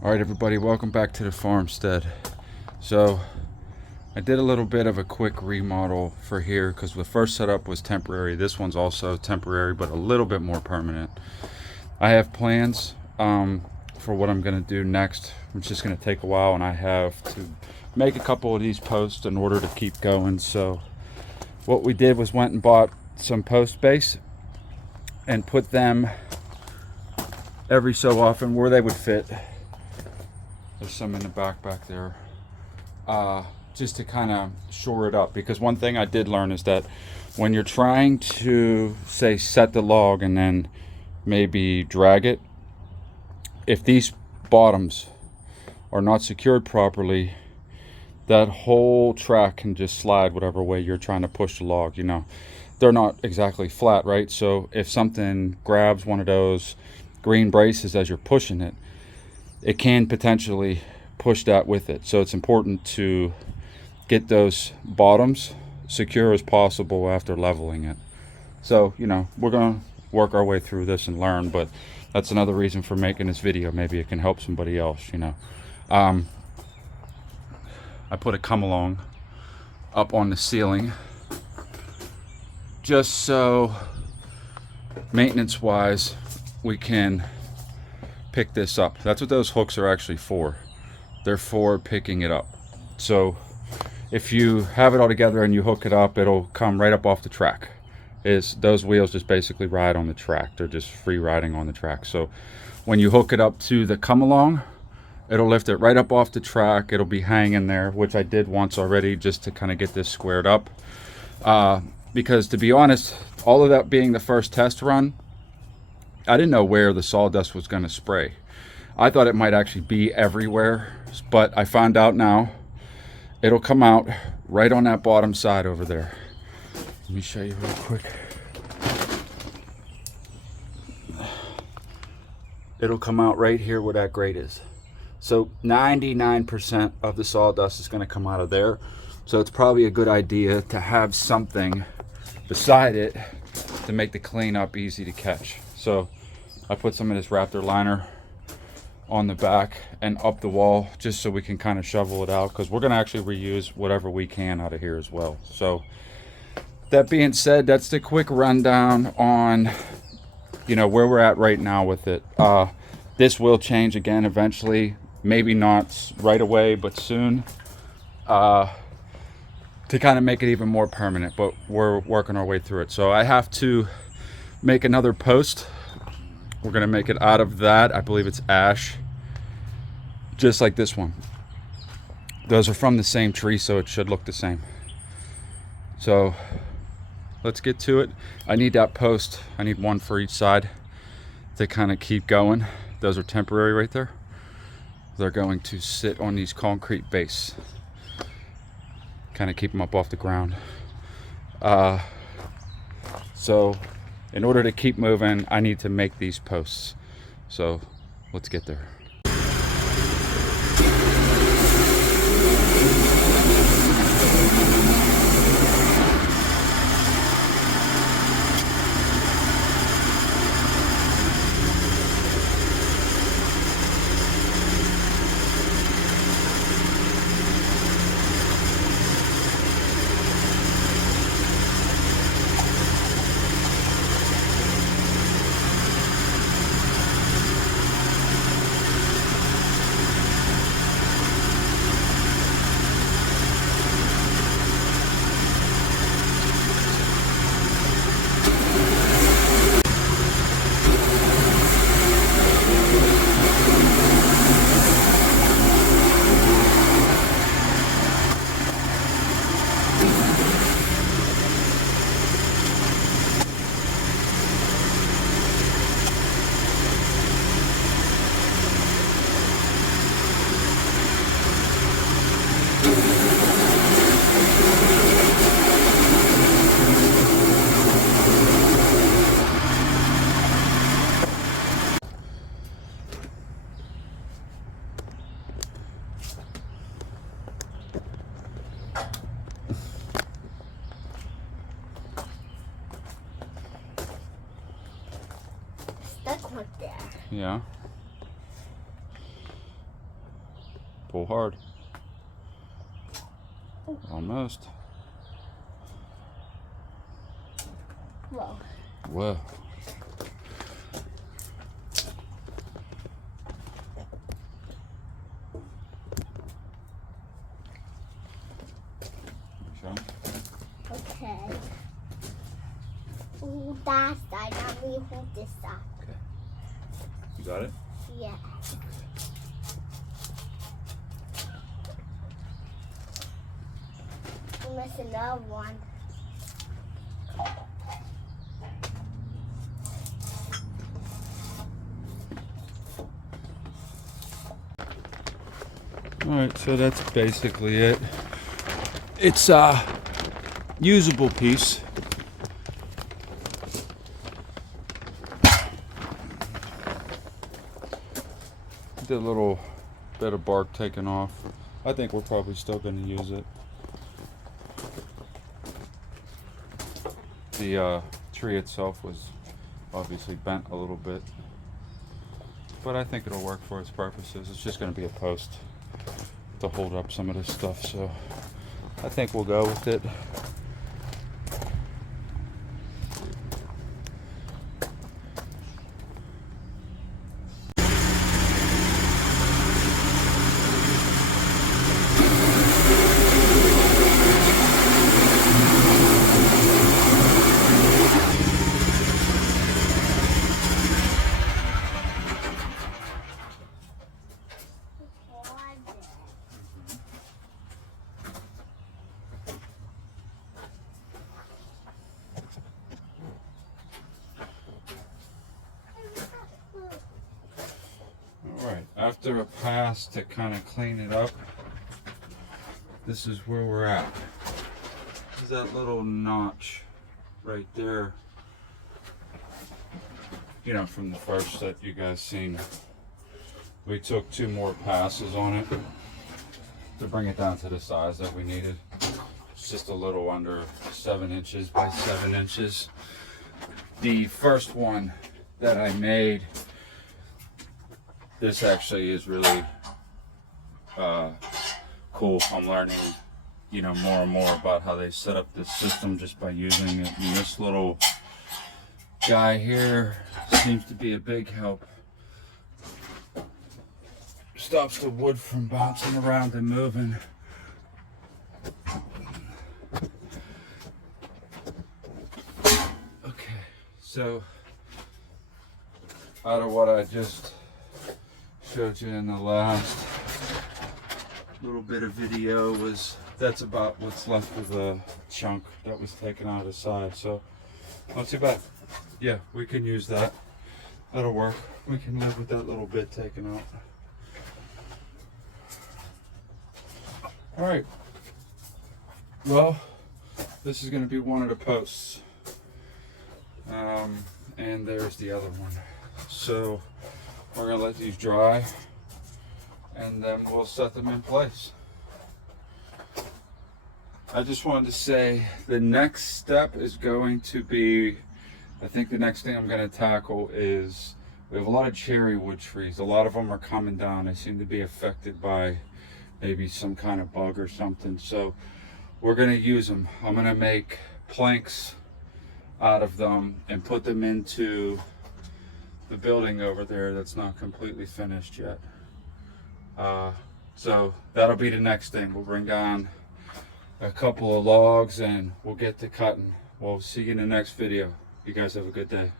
All right, everybody, welcome back to the farmstead. So I did a little bit of a quick remodel for here because the first setup was temporary. This one's also temporary, but a little bit more permanent. I have plans for what I'm going to do next. It's just going to take a while, and I have to make a couple of these posts in order to keep going. So what we did was went and bought some post base and put them every so often where they would fit. There's some in the back there. Just to kind of shore it up, because one thing I did learn is that when you're trying to, say, set the log and then maybe drag it, if these bottoms are not secured properly, that whole track can just slide whatever way you're trying to push the log. You know, they're not exactly flat, right? So if something grabs one of those green braces as you're pushing it, it can potentially push that with it. So it's important to get those bottoms secure as possible after leveling it. So, you know, we're going to work our way through this and learn, but that's another reason for making this video. Maybe it can help somebody else, you know. I put a come along up on the ceiling just so maintenance wise we can pick this up. That's what those hooks are actually for. They're for picking it up. So if you have it all together and you hook it up, it'll come right up off the track. Those wheels just basically ride on the track. They're just free riding on the track. So when you hook it up to the come along, it'll lift it right up off the track. It'll be hanging there, which I did once already just to kind of get this squared up. Because to be honest, all of that being the first test run, I didn't know where the sawdust was going to spray. I thought it might actually be everywhere, but I found out now it'll come out right on that bottom side over there. Let me show you real quick. It'll come out right here where that grate is. So 99% of the sawdust is going to come out of there. So it's probably a good idea to have something beside it to make the cleanup easy to catch. So I put some of this Raptor liner on the back and up the wall just so we can kind of shovel it out, because we're going to actually reuse whatever we can out of here as well. So that being said, that's the quick rundown on, you know, where we're at right now with it. This will change again eventually, maybe not right away, but soon, to kind of make it even more permanent, but we're working our way through it. So I have to make another post. We're going to make it out of that. I believe it's ash, just like this one. Those are from the same tree, so it should look the same. So let's get to it. I need that post. I need one for each side to kind of keep going. Those are temporary right there. They're going to sit on these concrete base, kind of keep them up off the ground. So in order to keep moving, I need to make these posts. So let's get there. Stuck right there. Yeah. Pull hard. Almost. Whoa. Whoa. Okay. Hold that side, now we hold this side. Okay. You got it? Yeah. We missed another one. Alright, so that's basically it. It's a usable piece. Did a little bit of bark taken off. I think we're probably still going to use it. The tree itself was obviously bent a little bit, but I think it'll work for its purposes. It's just going to be a post to hold up some of this stuff, so I think we'll go with it. Alright, after a pass to kind of clean it up, this is where we're at. There's that little notch right there. You know, from the first that you guys seen. We took 2 more passes on it to bring it down to the size that we needed. It's just a little under 7 inches by 7 inches. The first one that I made, this actually is really cool. I'm learning, you know, more and more about how they set up this system just by using it. And this little guy here seems to be a big help. Stops the wood from bouncing around and moving. Okay, so out of what I just showed you in the last little bit of video, that's about what's left of the chunk that was taken out of the side. So not too bad. Yeah, we can use that. That'll work. We can live with that little bit taken out. All right. Well, this is going to be one of the posts. And there's the other one. So we're going to let these dry and then we'll set them in place. I just wanted to say the next step is going to be, I think the next thing I'm going to tackle is, we have a lot of cherry wood trees. A lot of them are coming down. They seem to be affected by maybe some kind of bug or something. So we're going to use them. I'm going to make planks out of them and put them into the building over there that's not completely finished yet. So that'll be the next thing. We'll bring down a couple of logs and we'll get to cutting. We'll see you in the next video. You guys have a good day.